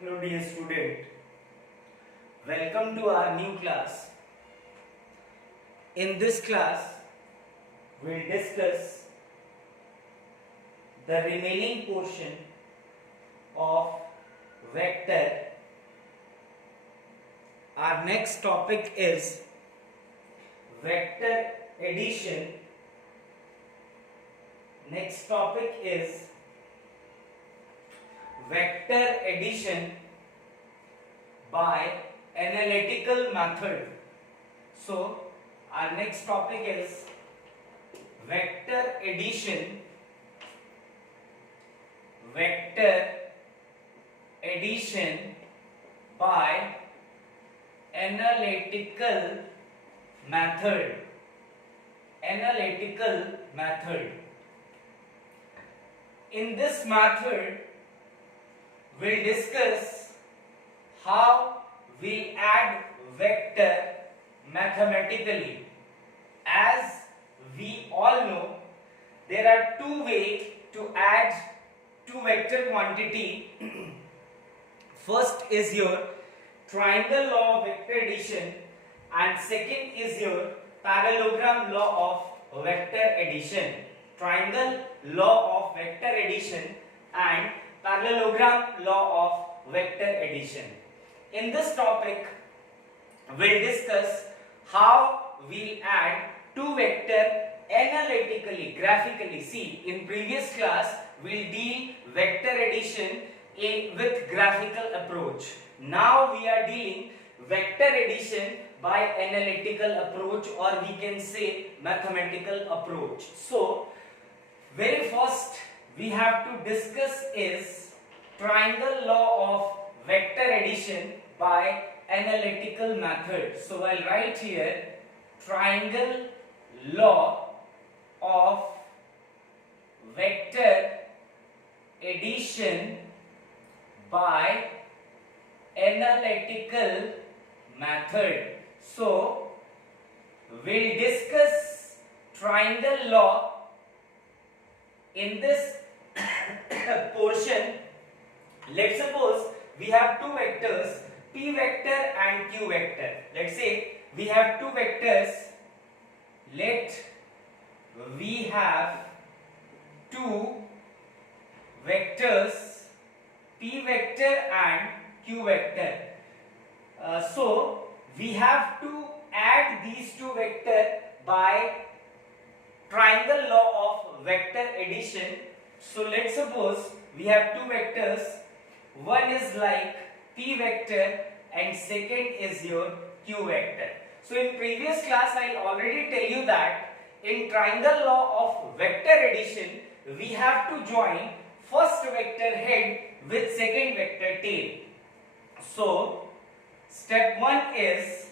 Hello dear student, welcome to our new class. In this class, we'll discuss the remaining portion of vector. Our next topic is vector addition. Next topic is vector addition by analytical method. So our next topic is vector addition by analytical method. In this method, we'll discuss how we add vector mathematically. As we all know, there are two ways to add two vector quantity. First is your triangle law of vector addition, and second is your parallelogram law of vector addition. Triangle law of vector addition and parallelogram law of vector addition. In this topic, we'll discuss how we'll add two vector analytically, graphically. See, in previous class, we'll deal vector addition with graphical approach. Now we are dealing vector addition by analytical approach, or we can say mathematical approach. So, very first we have to discuss is triangle law of vector addition by analytical method. So I'll write here triangle law of vector addition by analytical method. So we'll discuss triangle law in this portion. Let's suppose we have two vectors, p vector and q vector. Let's say we have two vectors. Let we have two vectors, p vector and q vector. So we have to add these two vectors by triangle law of vector addition. So let's suppose we have two vectors. One is like p vector and second is your q vector. So in previous class I already tell you that in triangle law of vector addition we have to join first vector head with second vector tail. So step 1 is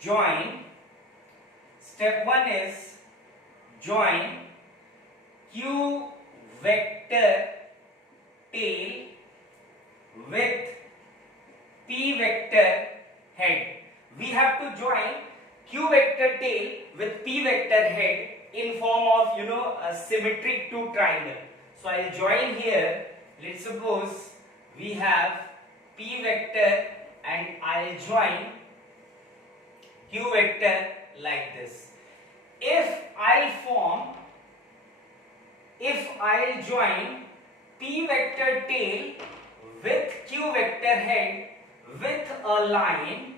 join q vector tail with p vector head. We have to join q vector tail with p vector head in form of a symmetric two triangle. So I'll join here. Let's suppose we have p vector and I'll join q vector like this. If I'll join p vector tail with q vector head with a line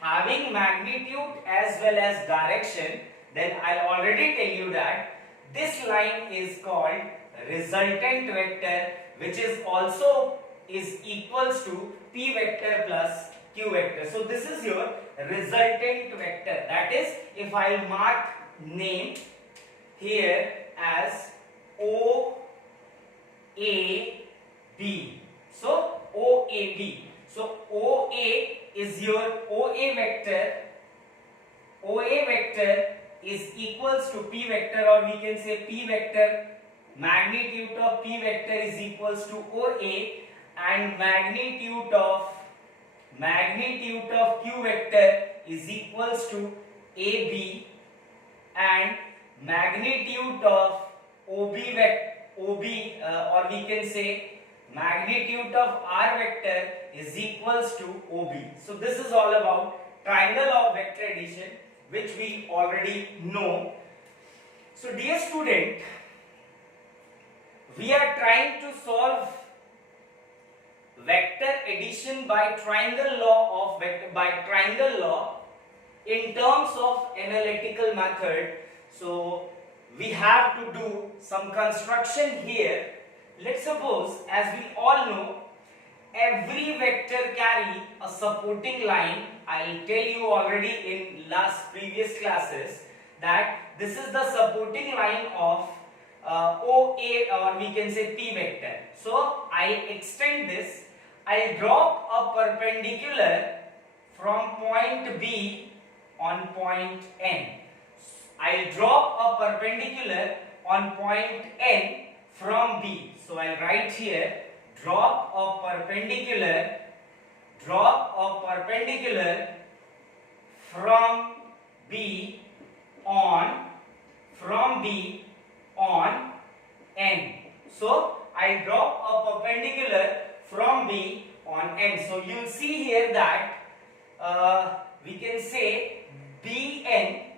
having magnitude as well as direction, then I'll already tell you that this line is called resultant vector, which is also equals to p vector plus q vector. So this is your resultant vector. That is, if I'll mark name here as OAB. So OAB. So OA is your OA vector. OA vector is equals to p vector, or we can say p vector, magnitude of p vector is equals to OA, and magnitude of q vector is equals to AB, and magnitude of OB or we can say magnitude of R vector is equals to OB. So this is all about triangle of vector addition, which we already know. So dear student, we are trying to solve vector addition by triangle law in terms of analytical method. So we have to do some construction here. Let's suppose, as we all know, every vector carry a supporting line. I'll tell you already in previous classes that this is the supporting line of OA, or we can say P vector. So I'll extend this. I'll drop a perpendicular from point B on point N. I'll drop a perpendicular on point N from B. So I'll write here, drop a perpendicular from B on N. So I drop a perpendicular from B on N. So you'll see here that we can say BN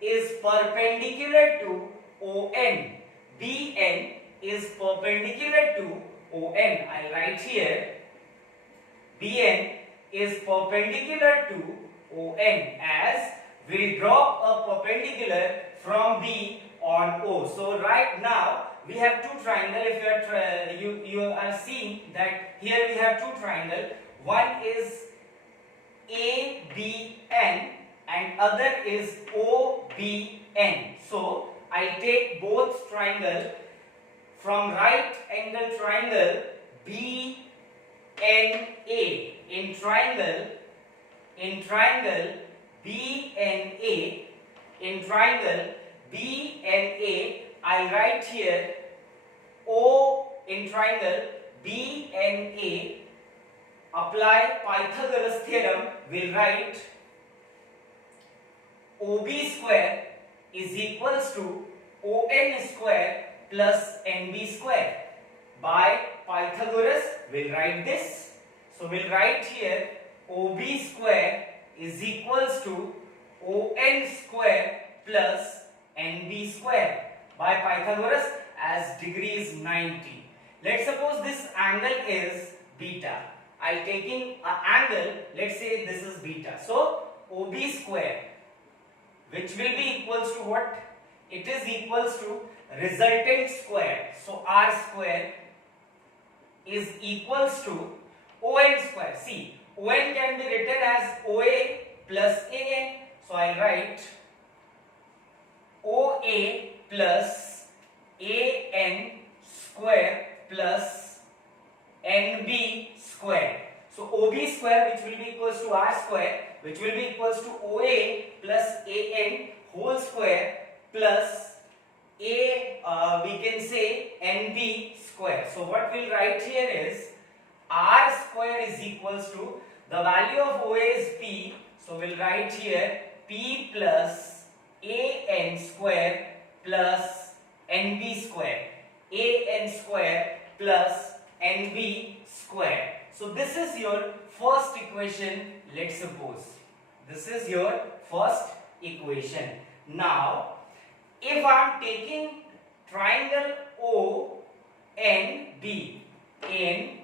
is perpendicular to ON. BN is perpendicular to ON. I'll write here, BN is perpendicular to ON, as we drop a perpendicular from B on O. So right now we have two triangles. If you are seeing that here we have two triangles. One is ABN and other is OBN. So I take both triangle from right angle triangle BNA. In triangle BNA, I write here O. In triangle BNA, apply Pythagoras theorem, will write OB square is equals to ON square plus NB square. By Pythagoras, we'll write this. So we'll write here OB square is equals to ON square plus NB square by Pythagoras, as degree is 90. Let's suppose this angle is beta. I'm taking an angle, let's say this is beta. So OB square, which will be equals to what? It is equals to resultant square. So R square is equals to ON square. See, ON can be written as OA plus AN. So I'll write OA plus AN square plus NB square. So OB square, which will be equals to R square, which will be equals to OA plus AN whole square plus we can say NB square. So what we'll write here is R square is equals to, the value of OA is P. So we'll write here P plus AN square plus NB square. AN square plus NB square. So this is your first equation, let's suppose. This is your first equation. Now, if I am taking triangle ONB, in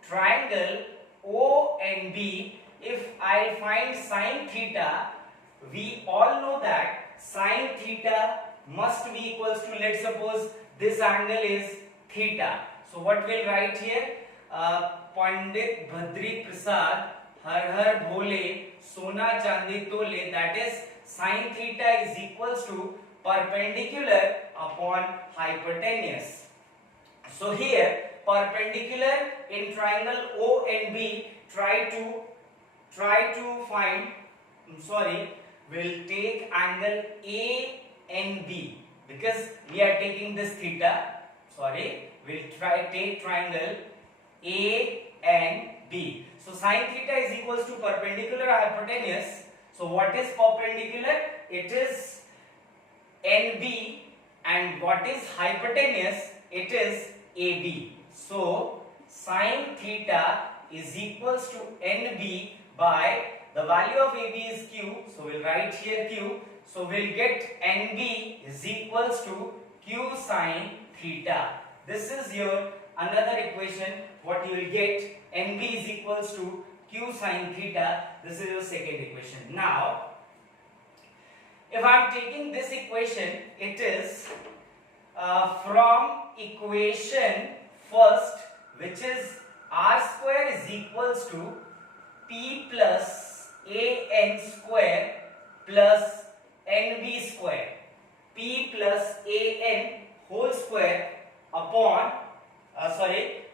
triangle ONB, if I find sine theta, we all know that sine theta must be equals to, let's suppose this angle is theta. So what we'll write here? Pandit Bhadri Prasad Har Har Bhole Sona Chandi Tole, that is sine theta is equals to perpendicular upon hypotenuse. So here perpendicular in triangle ONB, try to find, we'll take angle ANB because we are taking this theta. We'll take triangle ANB. So sine theta is equals to perpendicular hypotenuse. So what is perpendicular? It is NB, and what is hypotenuse? It is AB. So sine theta is equals to NB by the value of AB is Q. So we'll write here Q. So we'll get NB is equals to Q sine theta. This is your another equation. What you will get, NB is equals to Q sine theta. This is your second equation. Now, if I am taking this equation, it is from equation first, which is R square is equals to P plus AN square plus NB square. P plus AN whole square upon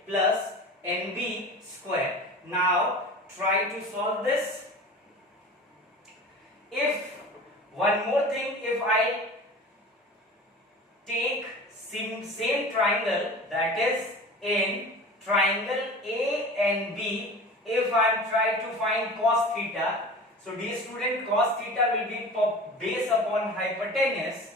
plus NB square. Now try to solve this. If one more thing, if I take same triangle, that is in triangle A and B, if I am trying to find cos theta, so dear student, cos theta will be base upon hypotenuse.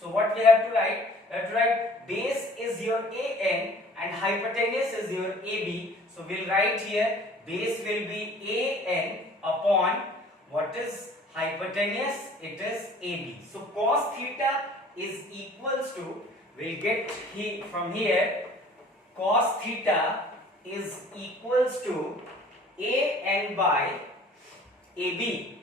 So what we have to write? We have to write base is your AN and hypotenuse is your AB. So we'll write here base will be AN upon what is hypotenuse? It is AB. So cos theta is equals to, we'll get from here, cos theta is equals to AN by AB.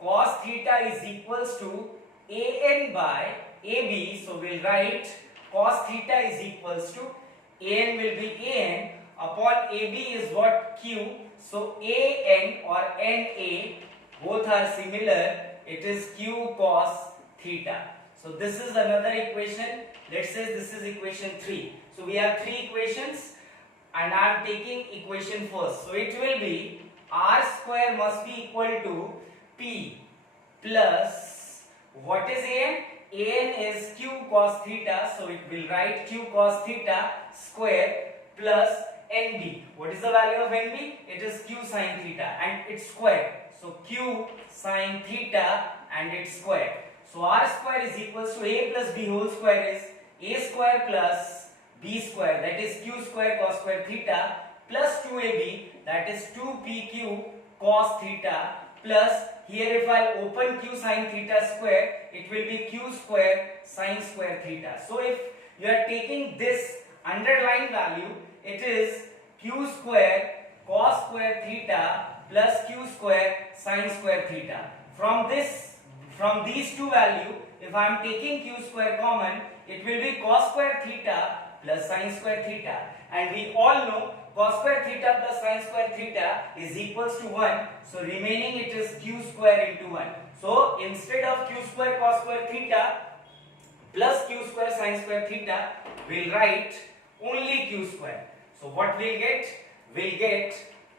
Cos theta is equals to AN by AB. So we'll write cos theta is equals to AN will be AN upon AB is what? Q. So AN or NA both are similar. It is Q cos theta. So this is another equation. Let's say this is equation 3. So we have 3 equations and I am taking equation first. So it will be R square must be equal to P plus what is AN? AN is Q cos theta. So it will write Q cos theta square plus NB. What is the value of NB? It is Q sine theta and its square. So Q sine theta and its square. So R square is equals to A plus B whole square is A square plus B square, that is Q square cos square theta plus 2AB, that is 2PQ cos theta, plus here if I open Q sine theta square, it will be Q square sine square theta. So if you are taking this underlying value, it is Q square cos square theta plus Q square sine square theta. From these two values, if I am taking Q square common, it will be cos square theta plus sine square theta. And we all know cos square theta plus sine square theta is equals to 1. So remaining it is Q square into 1. So instead of Q square cos square theta plus Q square sine square theta, we'll write only Q square. So what we'll get? We'll get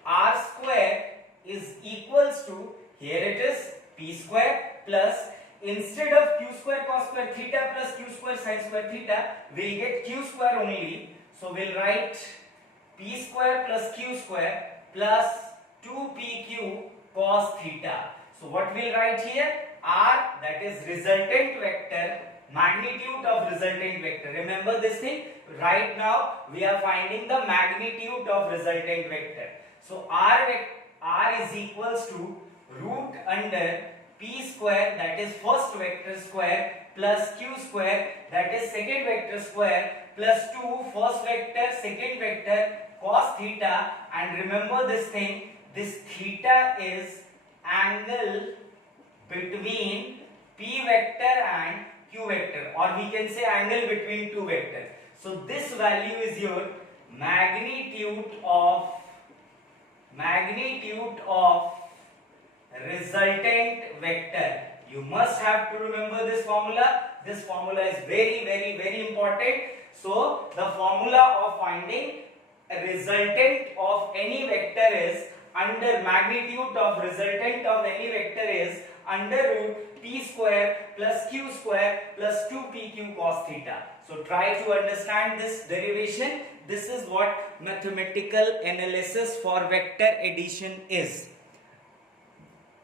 R square is equals to, here it is P square plus, instead of Q square cos square theta plus Q square sine square theta, we'll get Q square only. So we'll write P square plus Q square plus 2PQ cos theta. So what we'll write here? R, that is resultant vector, magnitude of resultant vector. Remember this thing? Right now we are finding the magnitude of resultant vector. So R is equals to root under P square, that is first vector square, plus Q square, that is second vector square, plus 2 first vector second vector cos theta. And remember this thing, this theta is angle between P vector and Q vector, or we can say angle between two vectors. So this value is your magnitude of resultant vector. You must have to remember this formula. This formula is very, very, very important. So the formula of finding a resultant of any vector is under magnitude of resultant of any vector is under root P square plus Q square plus 2PQ cos theta. So try to understand this derivation. This is what mathematical analysis for vector addition is.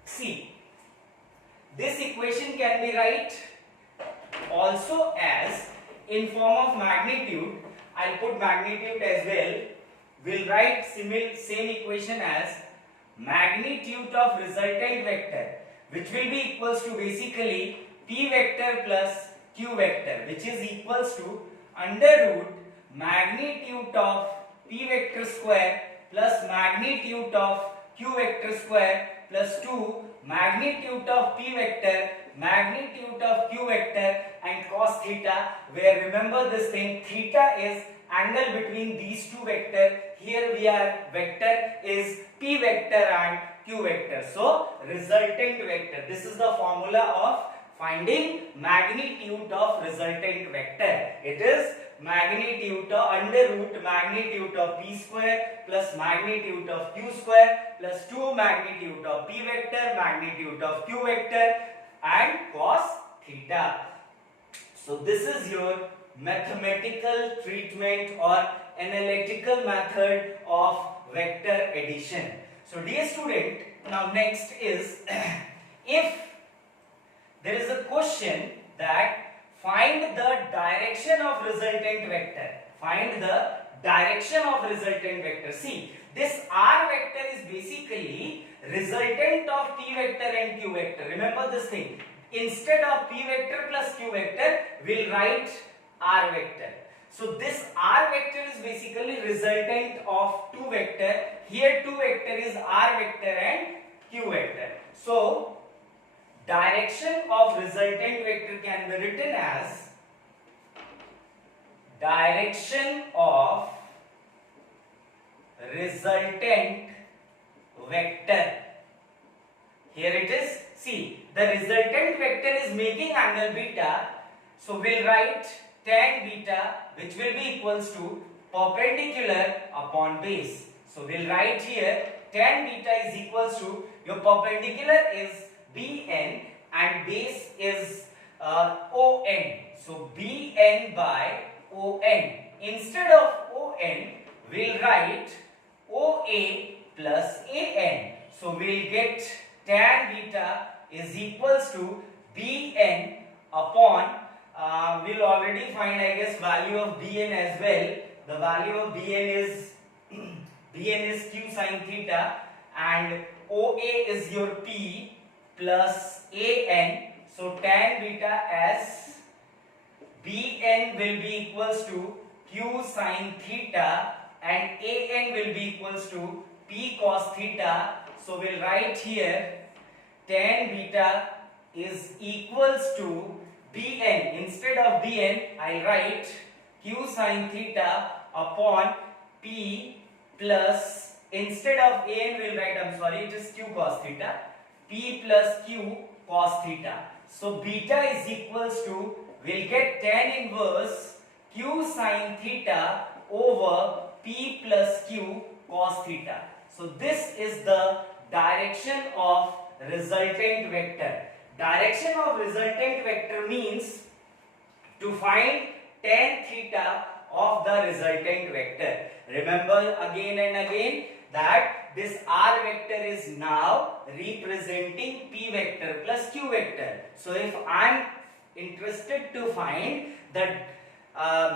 See, this equation can be write also as in form of magnitude. I'll put magnitude as well. we'll write same equation as magnitude of resultant vector, which will be equals to basically p vector plus q vector, which is equals to under root magnitude of p vector square plus magnitude of q vector square plus 2 magnitude of p vector, magnitude of q vector and cos theta, where remember this thing, theta is angle between these two vectors. Here we are vector is p vector and q vector. So resultant vector. This is the formula of finding magnitude of resultant vector. It is magnitude of under root magnitude of p square plus magnitude of q square plus 2 magnitude of p vector, magnitude of q vector and cos theta. So this is your mathematical treatment or analytical method of vector addition. So dear student, now next is if there is a question that find the direction of resultant vector. Find the direction of resultant vector. See, this r vector is basically resultant of p vector and q vector. Remember this thing. Instead of p vector plus q vector, we'll write r vector. So this r vector is basically resultant of two vector. Here two vector is r vector and q vector. So direction of resultant vector can be written as direction of resultant vector. Here it is. See, the resultant vector is making angle beta. So we'll write tan beta, which will be equals to perpendicular upon base. So we'll write here tan beta is equals to, your perpendicular is bn and base is on. So bn by on. Instead of on, we'll write oa plus an. So we'll get tan beta is equals to bn upon, we'll already find I guess value of bn as well. The value of bn is bn is q sin theta and oa is your p plus an. So tan beta as bn will be equals to q sin theta and an will be equals to p cos theta. So we'll write here tan beta is equals to bn. Instead of bn, I'll write q sin theta upon p plus, instead of an we'll write, it is q cos theta, p plus q cos theta. So beta is equals to, we'll get tan inverse q sin theta over p plus q cos theta. So this is the direction of resultant vector. Direction of resultant vector means to find tan theta of the resultant vector. Remember again and again that this r vector is now representing p vector plus q vector. So if I am interested to find the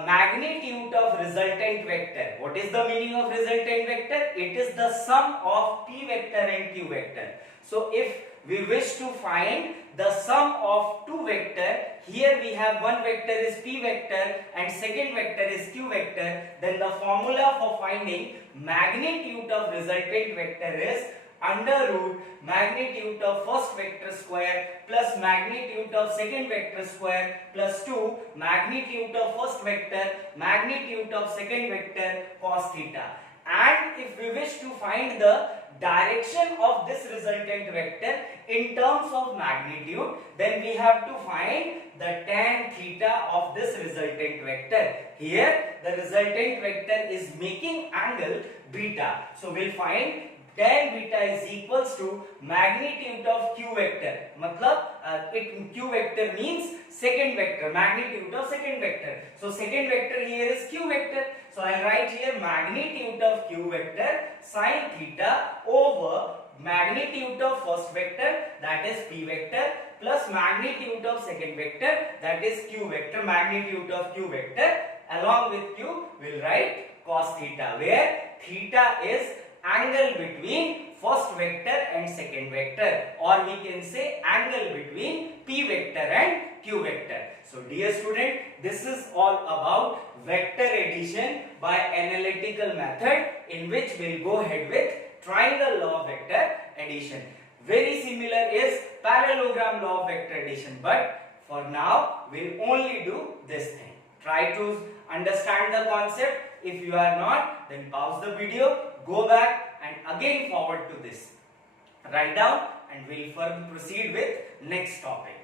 magnitude of resultant vector, what is the meaning of resultant vector? It is the sum of p vector and q vector. So if we wish to find the sum of two vector, here we have one vector is p vector and second vector is q vector, then the formula for finding magnitude of resultant vector is under root magnitude of first vector square plus magnitude of second vector square plus 2 magnitude of first vector magnitude of second vector cos theta. And if we wish to find the direction of this resultant vector in terms of magnitude, then we have to find the tan theta of this resultant vector. Here the resultant vector is making angle beta. So we'll find tan beta is equals to magnitude of q vector. Q vector means second vector, magnitude of second vector. So second vector here is q vector. So I write here magnitude of q vector sin theta over magnitude of first vector, that is p vector, plus magnitude of second vector, that is q vector, magnitude of q vector. Along with q, we'll write cos theta, where theta is angle between first vector and second vector, or we can say angle between p vector and q vector. So dear student, this is all about vector addition by analytical method, in which we'll go ahead with triangle law of vector addition. Very similar is parallelogram law of vector addition, but for now we'll only do this thing. Try to understand the concept. If you are not, then pause the video, go back and again forward to this. Write down and we'll further proceed with next topic.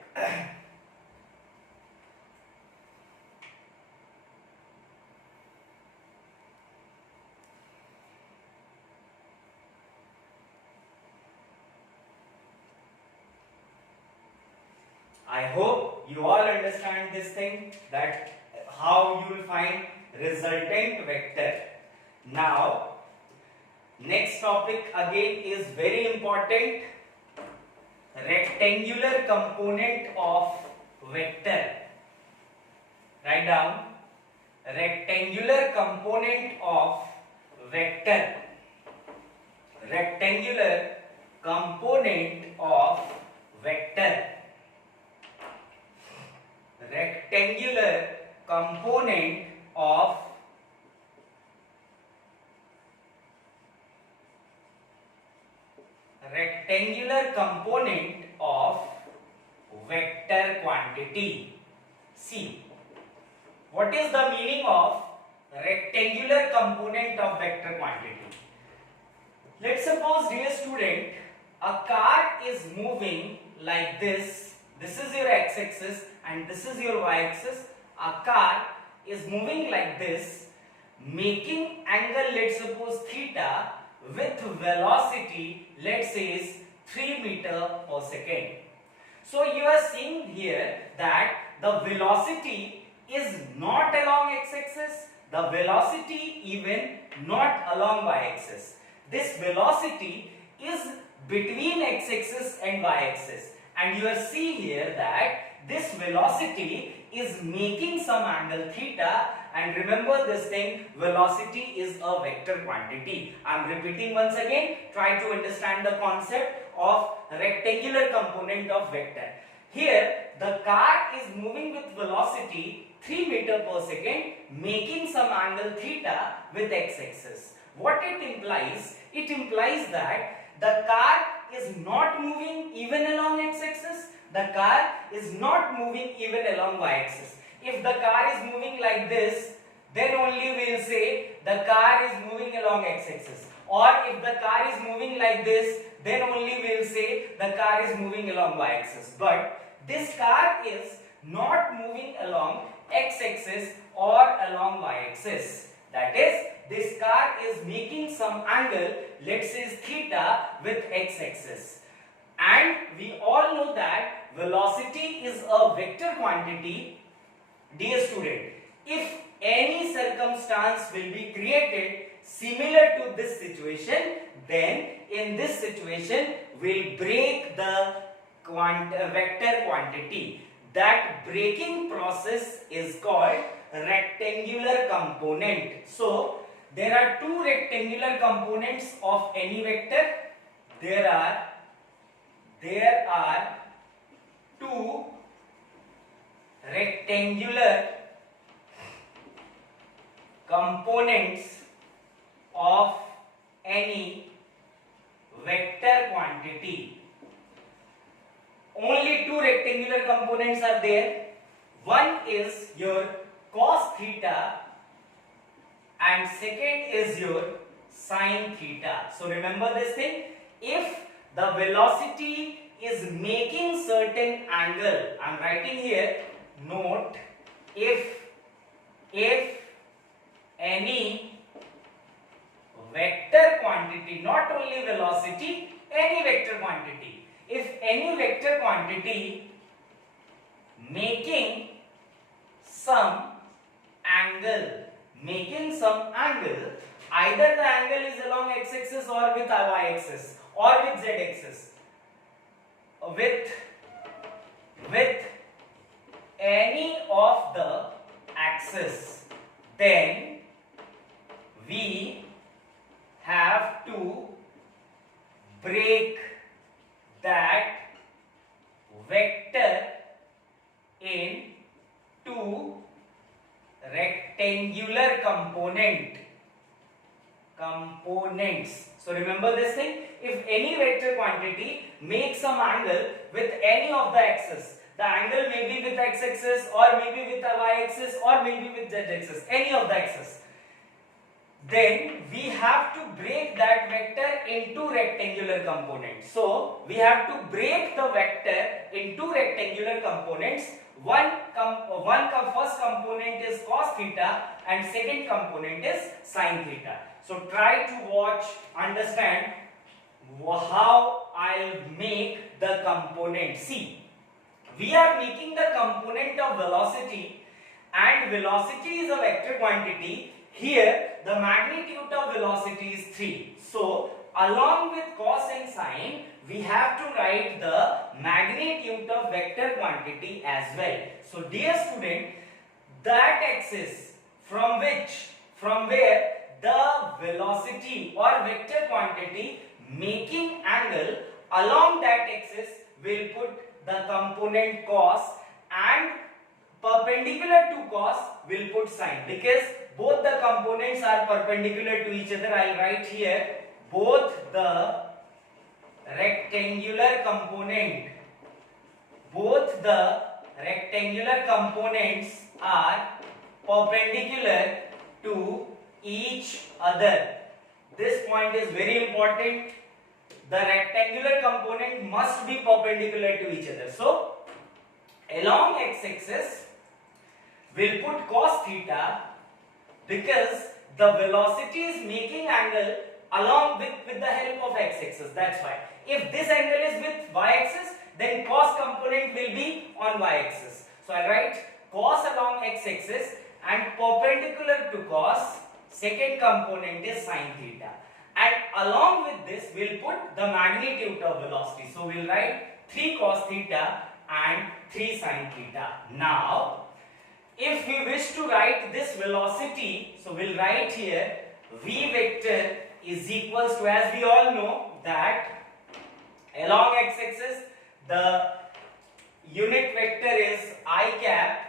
I hope you all understand this thing, that how you will find resultant vector. Now, next topic again is very important, rectangular component of vector. Write down, rectangular component of vector. Rectangular component of vector. Rectangular component of vector quantity. See, what is the meaning of rectangular component of vector quantity? Let's suppose, dear student, a car is moving like this. This is your x-axis and this is your y-axis. A car is moving like this, making angle, let's suppose theta, with velocity, let's say is 3 meter per second. So you are seeing here that the velocity is not along x-axis, the velocity even not along y-axis. This velocity is between x-axis and y-axis, and you are see here that this velocity is making some angle theta. And remember this thing, velocity is a vector quantity. I am repeating once again, try to understand the concept of rectangular component of vector. Here the car is moving with velocity 3 meter per second, making some angle theta with x-axis. What it implies? It implies that the car is not moving even along x-axis, the car is not moving even along y-axis. If the car is moving like this, then only we will say the car is moving along x-axis. Or if the car is moving like this, then only we will say the car is moving along y-axis. But this car is not moving along x-axis or along y-axis. That is, this car is making some angle, let's say theta, with x-axis. And we all know that velocity is a vector quantity. Dear student, if any circumstance will be created similar to this situation, then in this situation we'll break the vector quantity. That breaking process is called rectangular component. So there are two rectangular components of any vector. There are two rectangular components of any vector quantity. Only two rectangular components are there. One is your cos theta and second is your sin theta. So remember this thing, if the velocity is making certain angle, I am writing here, note, if any vector quantity, not only velocity, any vector quantity, if any vector quantity making some angle, either the angle is along x-axis or with y-axis or with z-axis, with any of the axis, then break that vector into rectangular components. So remember this thing, if any vector quantity makes some angle with any of the axes, the angle may be with x-axis or maybe with the y-axis or maybe with z-axis, any of the axes, then we have to break that vector into rectangular components. So we have to break the vector into rectangular components. First component is cos theta and second component is sin theta. So try to watch, understand how I'll make the component. See, we are making the component of velocity, and velocity is a vector quantity. Here the magnitude of velocity is 3. So along with cos and sin, we have to write the magnitude of vector quantity as well. So dear student, that axis from where the velocity or vector quantity making angle, along that axis will put the component cos, and perpendicular to cos will put sin, because both the components are perpendicular to each other. I'll write here both the rectangular components are perpendicular to each other. This point is very important. The rectangular component must be perpendicular to each other. So along x-axis we'll put cos theta, because the velocity is making angle along with the help of x-axis. That's why. If this angle is with y-axis, then cos component will be on y-axis. So I write cos along x-axis, and perpendicular to cos, second component is sin theta. And along with this, we'll put the magnitude of velocity. So we'll write 3 cos theta and 3 sin theta. Now, if we wish to write this velocity, so we'll write here v vector is equals to, as we all know that along x-axis the unit vector is I cap,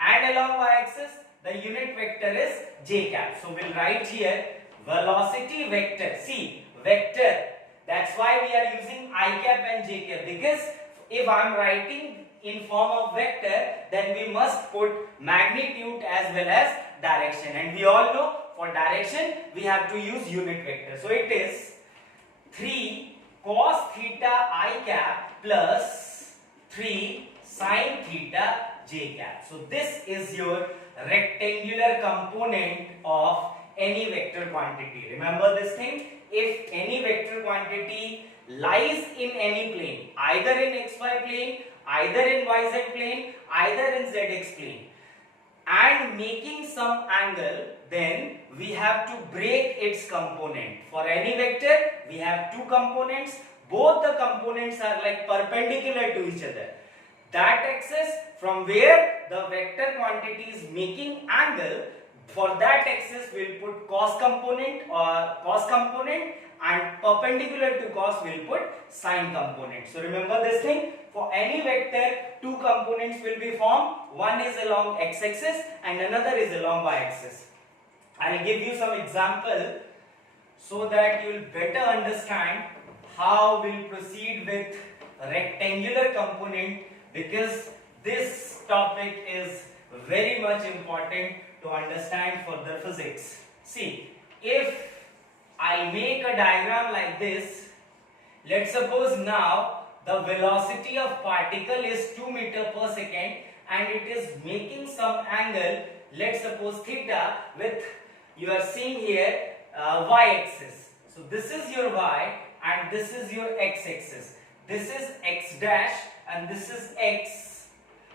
and along y-axis the unit vector is j cap. So we'll write here velocity vector. See, vector, that's why we are using I cap and j cap, because if I am writing in form of vector, then we must put magnitude as well as direction, and we all know for direction we have to use unit vector. So it is 3 cos theta I cap plus 3 sin theta j cap. So this is your rectangular component of any vector quantity. Remember this thing, if any vector quantity lies in any plane, either in xy plane, either in yz plane, either in zx plane, and making some angle, then we have to break its component. For any vector, we have two components. Both the components are like perpendicular to each other. That axis from where the vector quantity is making angle, for that axis we'll put cos component, and perpendicular to cos we'll put sin component. So remember this thing, for any vector two components will be formed. One is along x-axis and another is along y-axis. I'll give you some example so that you will better understand how we'll proceed with rectangular component, because this topic is very much important to understand further physics. See, if I make a diagram like this, let's suppose now the velocity of particle is 2 meters per second and it is making some angle, let's suppose theta, with, you are seeing here y-axis. So this is your y and this is your x-axis. This is x dash and this is x.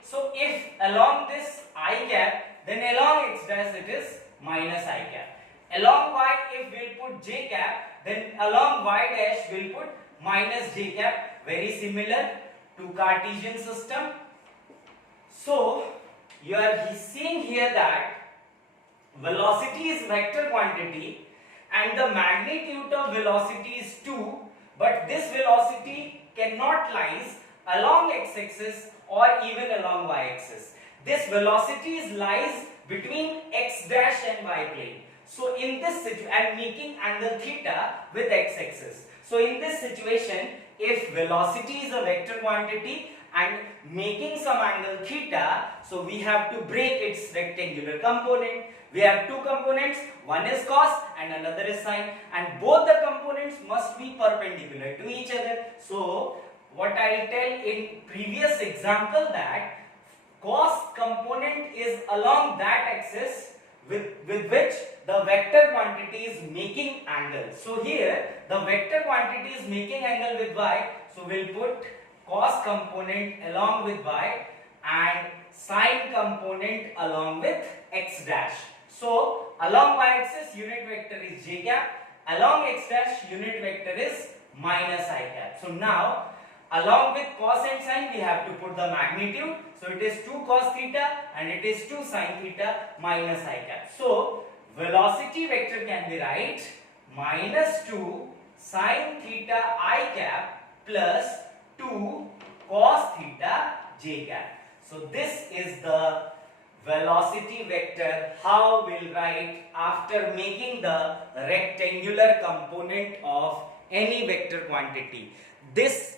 So if along this I cap, then along x dash it is minus I cap. Along y, if we'll put j cap, then along y dash we'll put minus j cap. Very similar to Cartesian system. So you are seeing here that velocity is vector quantity and the magnitude of velocity is 2. but this velocity cannot lies along x-axis or even along y-axis. This velocity lies between x dash and y plane. So in this situation, I am making angle theta with x-axis. So in this situation, if velocity is a vector quantity and making some angle theta, so we have to break its rectangular component. We have two components, one is cos and another is sine, and both the components must be perpendicular to each other. So what I'll tell in previous example that cos component is along that axis with which the vector quantity is making angle. So here the vector quantity is making angle with y, so we'll put cos component along with y and sine component along with x dash. So along y-axis unit vector is j cap, along x dash unit vector is minus I cap. So now along with cos and sine we have to put the magnitude. So it is 2 cos theta and it is 2 sine theta minus I cap. So velocity vector can be right minus 2 sine theta I cap plus 2 cos theta j cap. So this is the velocity vector how we'll write after making the rectangular component of any vector quantity. This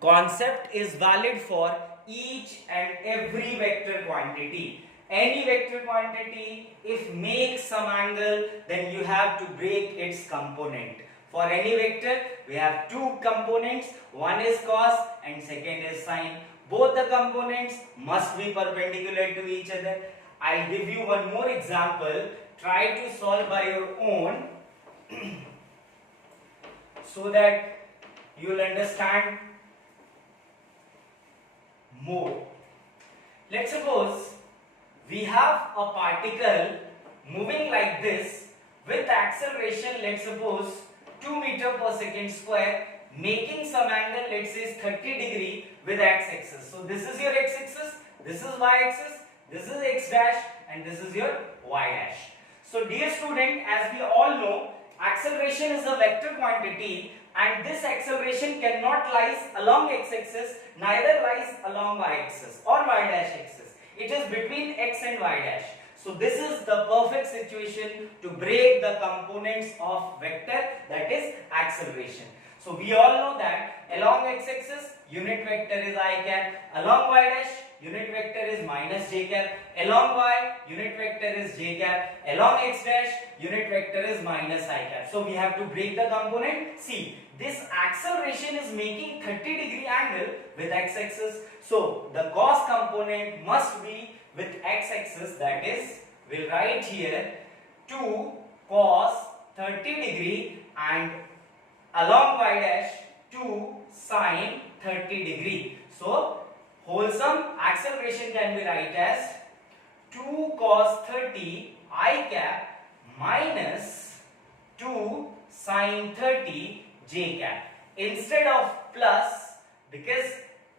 concept is valid for each and every vector quantity. Any vector quantity, if makes some angle, then you have to break its component. For any vector, we have two components, one is cos and second is sine. Both the components must be perpendicular to each other. I'll give you one more example. Try to solve by your own so that you will understand more. Let's suppose we have a particle moving like this with acceleration, let's suppose 2 meter per second square, making some angle, let's say 30 degree with x-axis. So this is your x-axis, this is y-axis, this is x dash and this is your y dash. So dear student, as we all know, acceleration is a vector quantity and this acceleration cannot lies along x-axis, neither lies along y-axis or y dash axis. It is between x and y dash. So this is the perfect situation to break the components of vector, that is acceleration. So we all know that along x-axis unit vector is I cap, along y dash unit vector is minus j cap, along y unit vector is j cap, along x dash unit vector is minus I cap. So we have to break the component. See, this acceleration is making 30 degree angle with x-axis. So the cos component must be with x-axis, that is, we'll write here 2 cos 30 degree and along y dash 2 sine 30 degree. So wholesome acceleration can be write as 2 cos 30 I cap minus 2 sine 30 j cap. Instead of plus, because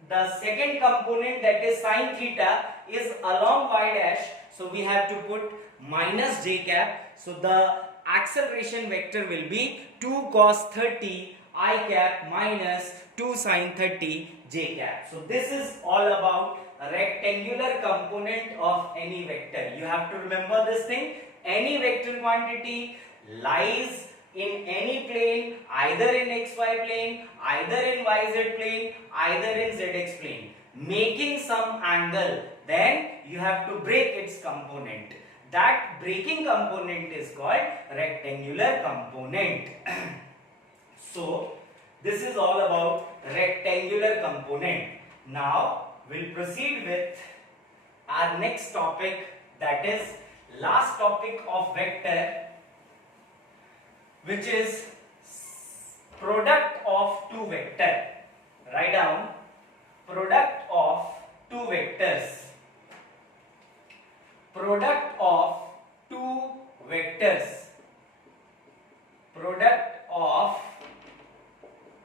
the second component, that is sine theta, is along y dash, so we have to put minus j cap. So the acceleration vector will be 2 cos 30 I cap minus 2 sine 30 j cap. So this is all about a rectangular component of any vector. You have to remember this thing. Any vector quantity lies in any plane, either in xy plane, either in yz plane, either in zx plane, making some angle, then you have to break its component. That breaking component is called rectangular component. So this is all about rectangular component. Now we'll proceed with our next topic, that is last topic of vector, which is product of two vector. Write down product of two vectors. Product of two vectors. Product of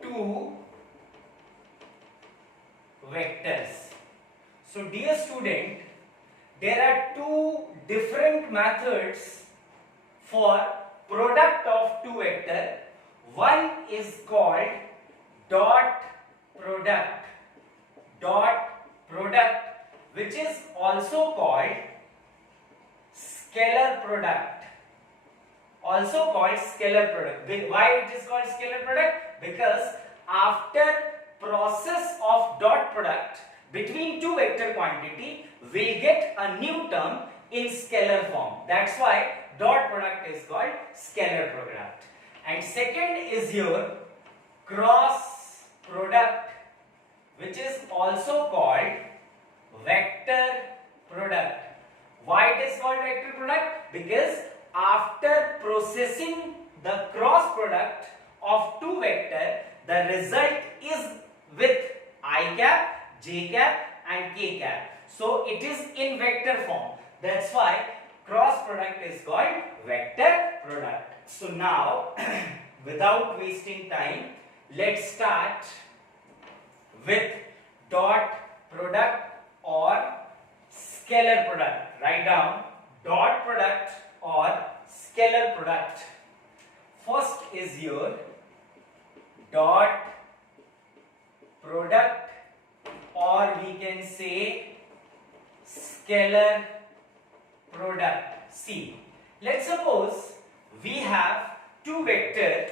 two vectors. So dear student, there are two different methods for product of two vector. One is called dot product. Dot product, which is also called scalar product. Also called scalar product. Why it is called scalar product? Because after process of dot product between two vector quantity, we'll get a new term in scalar form. That's why dot product is called scalar product. And second is your cross product, which is also called vector product. Why it is called vector product? Because after processing the cross product of two vector, the result is with I cap, j cap and k cap. So it is in vector form. That's why cross product is called vector product. So now without wasting time, let's start with dot product or scalar product. Write down dot product or scalar product. First is your dot product, or we can say scalar product. See, let's suppose we have two vectors.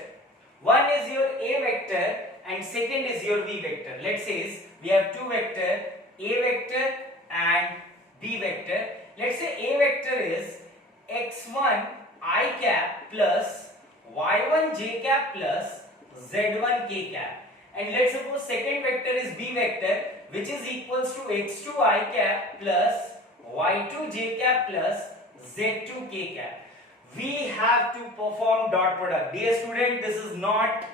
One is your A vector and second is your B vector. Let's say we have two vectors, A vector and B vector. Let's say A vector is x1 I cap plus y1 j cap plus z1 k cap. And let's suppose second vector is B vector, which is equals to x2 I cap plus y2 j cap plus z2 k cap. We have to perform dot product. Dear student, this is not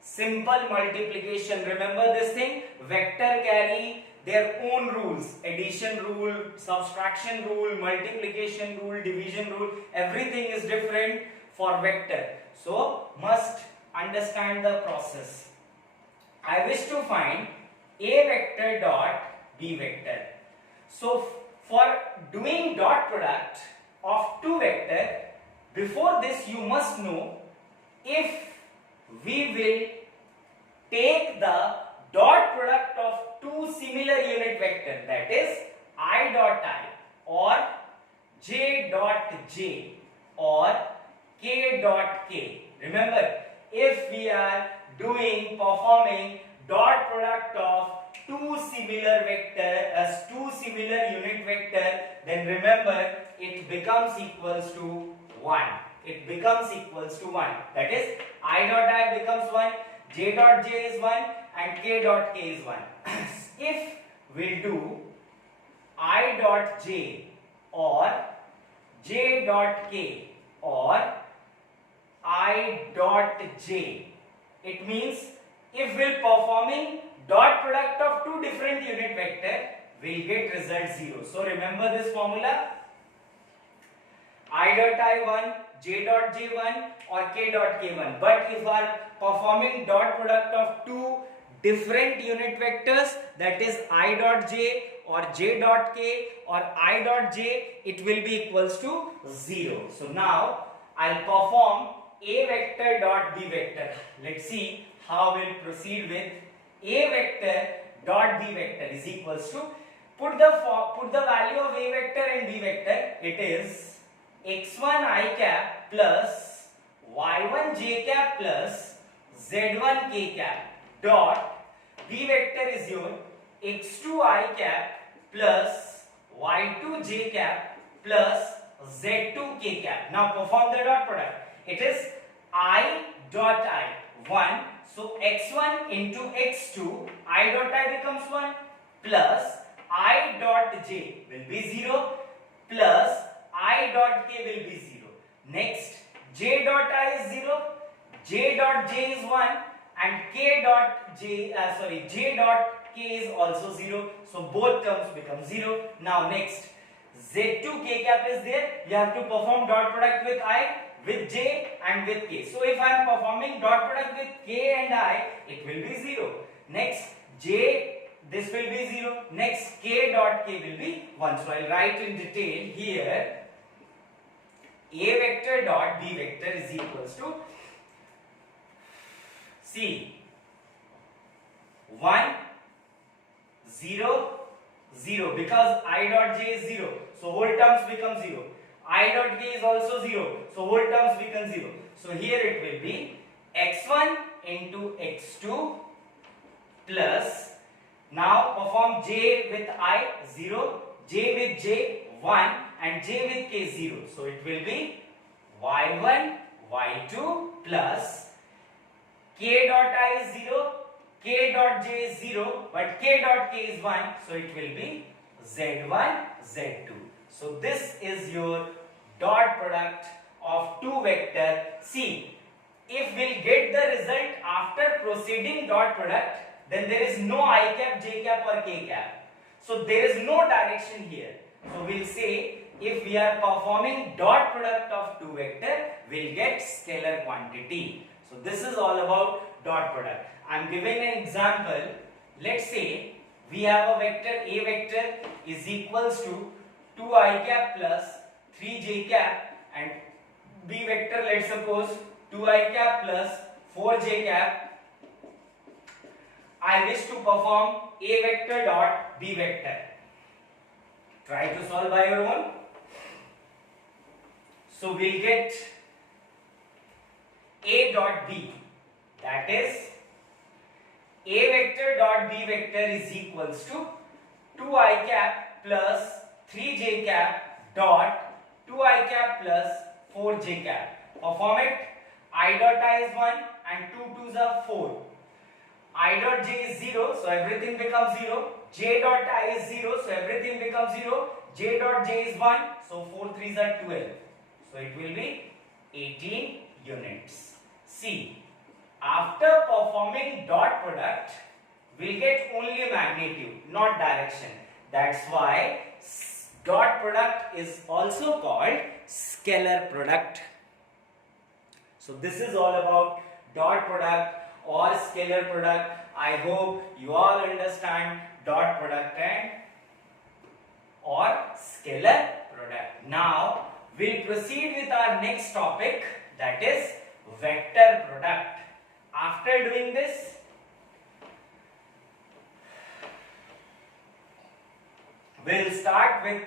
simple multiplication. Remember this thing, vector carry their own rules: addition rule, subtraction rule, multiplication rule, division rule. Everything is different for vector. So must understand the process. I wish to find A vector dot B vector. So for doing dot product of two vector, before this you must know if we will take the dot product of two similar unit vector, that is I dot I or j dot j or k dot k. Remember, if we are performing dot product of two similar vector as two similar unit vector, then remember it becomes equals to 1. It becomes equals to 1. That is I dot I becomes 1, j dot j is 1 and k dot k is 1. If we do I dot j or j dot k or I dot j, it means if we're performing dot product of two different unit vector, we'll get result 0. So remember this formula: I dot I1, j dot j1 or k dot k1. But if we are performing dot product of two different unit vectors, that is I dot j or j dot k or I dot j, it will be equals to 0. So now I'll perform A vector dot B vector. Let's see how we'll proceed with A vector dot B vector is equals to, put the value of A vector and B vector. It is x1 I cap plus y1 j cap plus z1 k cap dot B vector is your x2 I cap plus y2 j cap plus z2 k cap. Now perform the dot product. It is I dot I 1. So x1 into x2, I dot I becomes 1 plus I dot j will be 0 plus I dot k will be 0. Next, j dot I is 0, j dot j is 1 and j dot k is also 0. So both terms become 0. Now next, z2 k cap is there. You have to perform dot product with I, with j and with k. So if I am performing dot product with k and I, it will be 0. Next, j, this will be 0. Next, k dot k will be 1. So I'll write in detail here. A vector dot B vector is equals to See, 1, 0, 0, because I dot j is 0, so whole terms become 0. I dot k is also 0, so whole terms become 0. So here it will be x1 into x2 plus, now perform j with I 0, j with j 1 and j with k 0. So it will be y1 y2 plus k dot I is 0, k dot j is 0, but k dot k is 1, so it will be z1 z2. So this is your dot product of two vector. See, if we'll get the result after proceeding dot product, then there is no I cap, j cap or k cap. So there is no direction here. So we'll say if we are performing dot product of two vector, we'll get scalar quantity. So this is all about dot product. I am giving an example. Let's say we have a vector, a vector is equals to 2i cap plus 3j cap, and b vector, let's suppose 2i cap plus 4j cap. I wish to perform a vector dot b vector. Try to solve by your own. So we'll get a dot b, that is a vector dot b vector is equals to 2i cap plus 3j cap dot 2i cap plus 4j cap. Perform it. I dot I is 1 and 2 2s are 4. I dot j is 0, so everything becomes 0. J dot I is 0, so everything becomes 0. J dot j is 1, so 4 3s are 12. So it will be 18 units. See, after performing dot product, we'll get only magnitude, not direction. That's why dot product is also called scalar product. So this is all about dot product or scalar product. I hope you all understand dot product and or scalar product. Now we'll proceed with our next topic, that is vector product. After doing this, we'll start with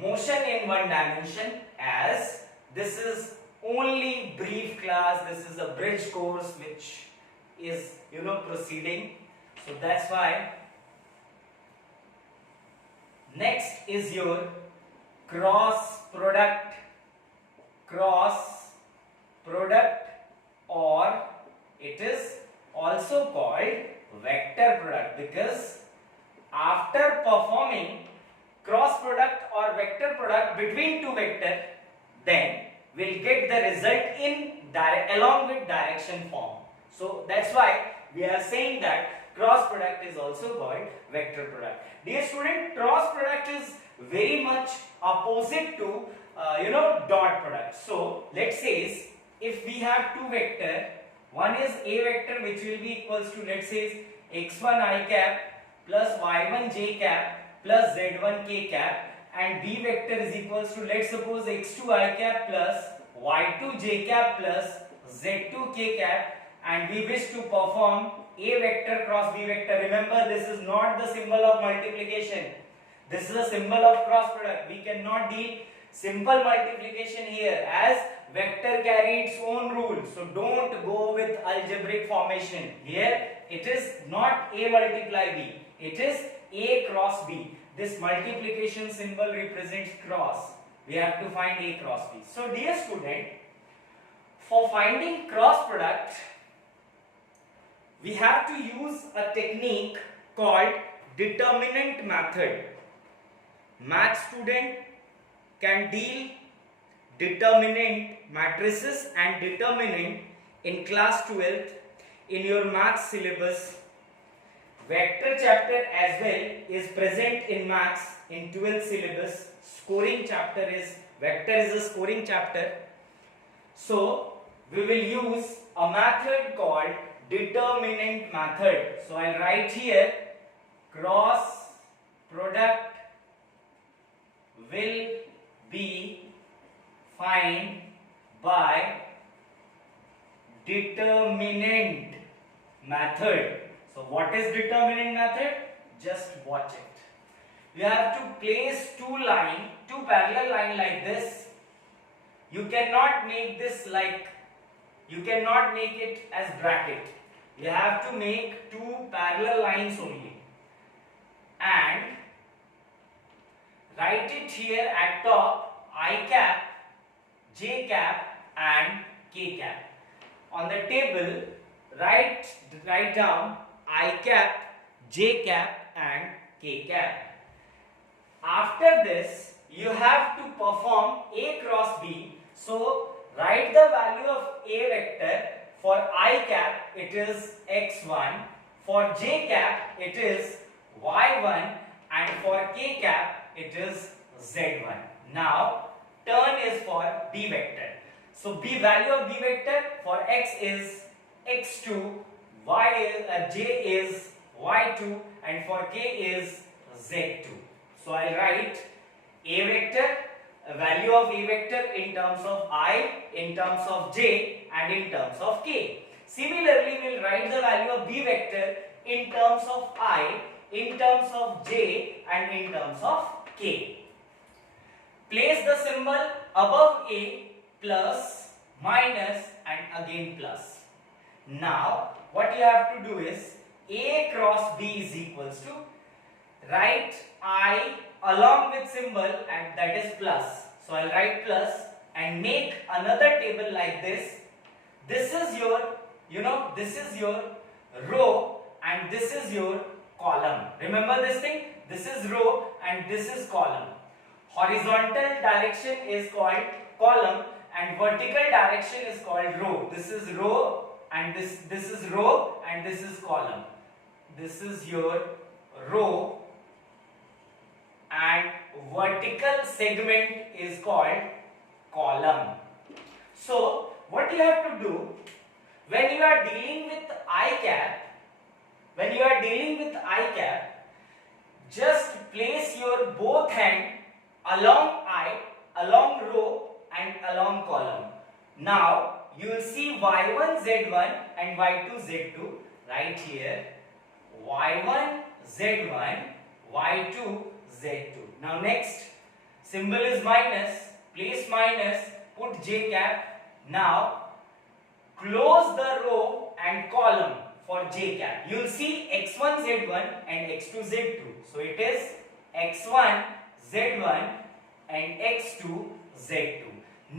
motion in one dimension, as this is only brief class. This is a bridge course which is proceeding, so that's why. Next is your cross product, or it is also called vector product, because after performing cross product or vector product between two vectors, then we'll get the result in along with direction form. So that's why we are saying that cross product is also called vector product. Dear student, cross product is very much opposite to dot product. So let's say if we have two vector, one is a vector which will be equals to, let's say, x1 I cap plus y1 j cap plus z1 k cap, and b vector is equals to, let's suppose, x2 I cap plus y2 j cap plus z2 k cap, and we wish to perform a vector cross b vector. Remember, this is not the symbol of multiplication. This is a symbol of cross product. We cannot deal simple multiplication here, as vector carry its own rules. So don't go with algebraic formation. Here it is not a multiply b. It is a cross b. This multiplication symbol represents cross. We have to find a cross b. So dear student, for finding cross product, we have to use a technique called determinant method. Math student can deal determinant matrices and determinant in class 12th in your math syllabus. Vector chapter as well is present in maths in 12th syllabus. Scoring chapter is, vector is a scoring chapter. So we will use a method called determinant method. So I'll write here, cross product will be find by determinant method. So what is determinant method? Just watch it. You have to place two parallel line like this. You cannot make this like, you cannot make it as bracket. You have to make two parallel lines only. And write it here at top, I cap, J cap and K cap. On the table, write down I cap, J cap and K cap. After this, you have to perform A cross B. So, write the value of A vector. For I cap, it is x1. For J cap, it is y1. And for K cap, it is z1. Now, turn is for B vector. So, B value of B vector for x is x2, J is y2, and for K is z2. So, I will write A vector, value of A vector in terms of I, in terms of J and in terms of K. Similarly, we will write the value of B vector in terms of I, in terms of J and in terms of K. Place the symbol above A, plus, minus and again plus. Now, what you have to do is A cross B is equals to, write I along with symbol and that is plus. So I'll write plus and make another table like this. This is your, this is your row and this is your column. Remember this thing? This is row and this is column. Horizontal direction is called column and vertical direction is called row. This is row and this is row and this is column. This is your row and vertical segment is called column. So what you have to do when you are dealing with I cap, just place your both hand along I, along row and along column. Now you will see y1 z1 and y2 z2 right here. y1 z1, y2 z2. Now next, symbol is minus, place minus, put J cap. Now close the row and column for J cap. You will see x1 z1 and x2 z2. So it is x1 z1 and x2 z2.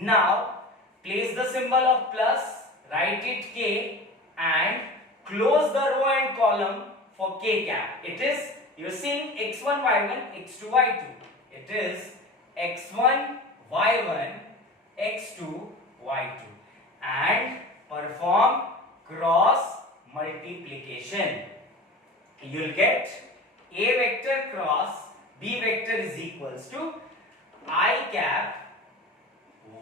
Now place the symbol of plus, write it K and close the row and column for K cap. It is, you are seeing x1 y1 x2 y2. It is x1 y1 x2 y2 and perform cross multiplication. You will get A vector cross B vector is equals to I cap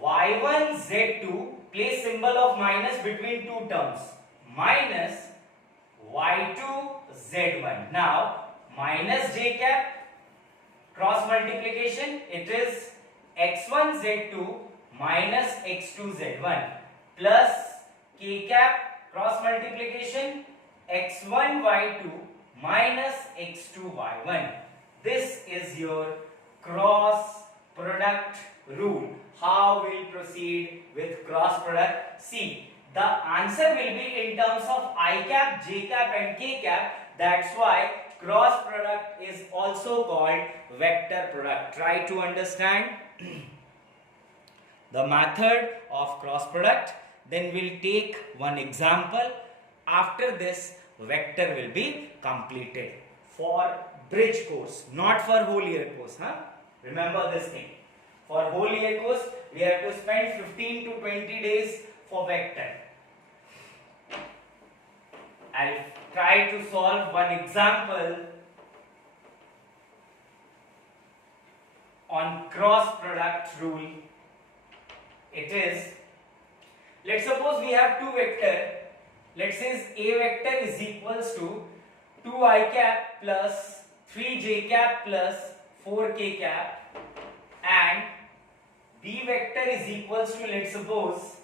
y1 z2, place symbol of minus between two terms, minus y2 z1. Now minus J cap cross multiplication, it is x1 z2 minus x2 z1 plus K cap cross multiplication x1 y2 minus x2 y1. This is your cross product rule. How we'll proceed with cross product? See, the answer will be in terms of I cap, J cap and K cap. That's why cross product is also called vector product. Try to understand the method of cross product. Then we'll take one example. After this, vector will be completed. For bridge course, not for whole year course. Remember this thing. For whole year course, we have to spend 15 to 20 days for vector. I'll try to solve one example on cross product rule. It is, let's suppose we have two vector. Let's say A vector is equals to 2i cap plus 3j cap plus 4k cap, and B vector is equals to, let's suppose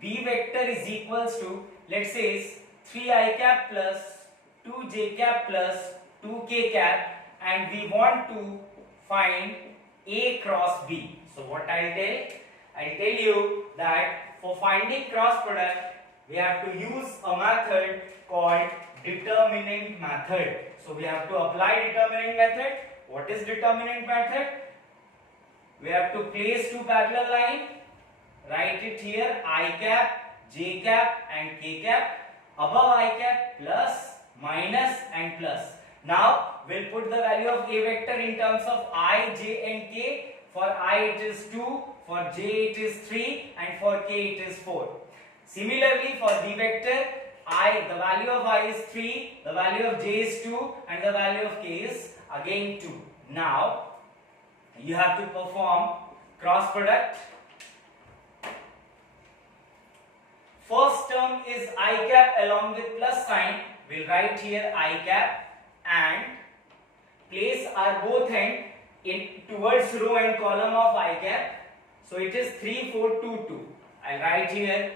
B vector is equals to, let's say, 3i cap plus 2j cap plus 2k cap, and we want to find A cross B. So what I'll tell you that for finding cross product, we have to use a method called determinant method. So we have to apply determinant method. What is determinant method? We have to place two parallel lines, write it here, I cap, j cap and k cap. Above I cap, plus, minus and plus. Now we'll put the value of A vector in terms of I, j and k. For I it is 2, for j it is 3 and for k it is 4. Similarly for B vector, the value of I is 3, the value of j is 2 and the value of k is again 2. Now you have to perform cross product. First term is I cap along with plus sign. We'll write here I cap and place our both hand in towards row and column of I cap. So it is 3, 4, 2, 2. I'll write here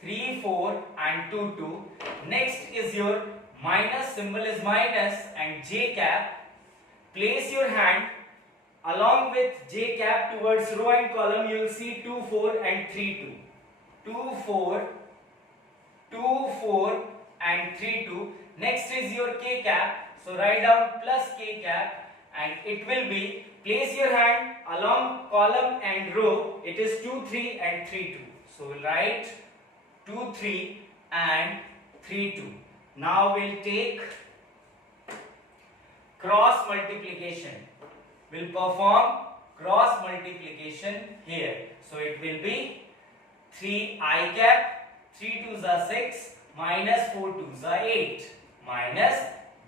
3, 4 and 2, 2. Next is your minus, symbol is minus, and j cap. Place your hand along with j cap towards row and column. You will see 2, 4 and 3, 2. 2, 4, 2, 4 and 3, 2. Next is your k cap. So write down plus k cap and it will be, place your hand along column and row. It is 2, 3 and 3, 2. So we'll write 2, 3 and 3, 2. Now we'll take cross multiplication. We'll perform cross multiplication here. So it will be 3 I cap, 3 2s are 6, minus 4 2s are 8, minus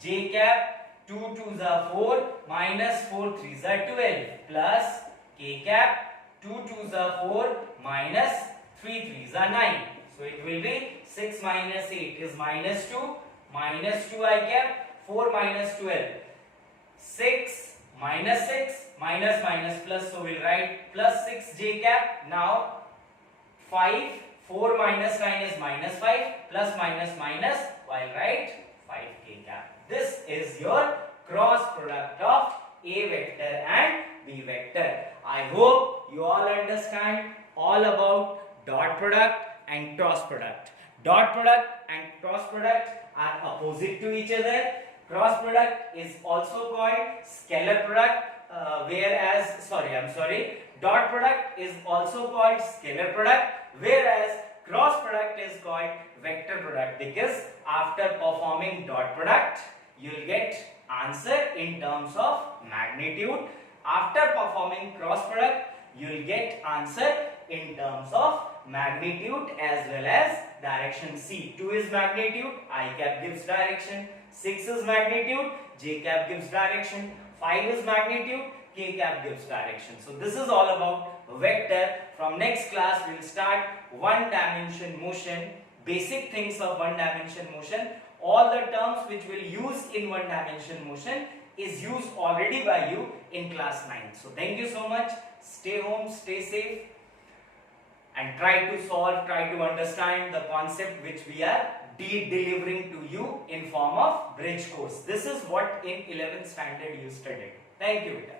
j cap, 2 2s are 4, minus 4 3s are 12, plus k cap, 2 2s are 4, minus 3 3s are 9. So it will be 6 minus 8 is minus 2, minus 2 I cap, 4 minus 12, 6 minus 6, minus minus plus. So we'll write plus 6 j cap. Now 5, 4 minus 9 is minus 5, plus minus minus, while write 5k cap. This is your cross product of A vector and B vector. I hope you all understand all about dot product and cross product. Dot product and cross product are opposite to each other. Cross product is also called scalar product, dot product is also called scalar product, whereas cross product is called vector product, because after performing dot product you will get answer in terms of magnitude. After performing cross product you will get answer in terms of magnitude as well as direction. See, 2 is magnitude, I cap gives direction, 6 is magnitude, j cap gives direction, 5 is magnitude, k cap gives direction. So this is all about vector. From next class we will start one dimension motion, basic things of one dimension motion. All the terms which we'll use in one dimension motion is used already by you in class 9. So thank you so much. Stay home, stay safe, and try to solve, try to understand the concept which we are delivering to you in form of bridge course. This is what in 11th standard you studied. Thank you, beta.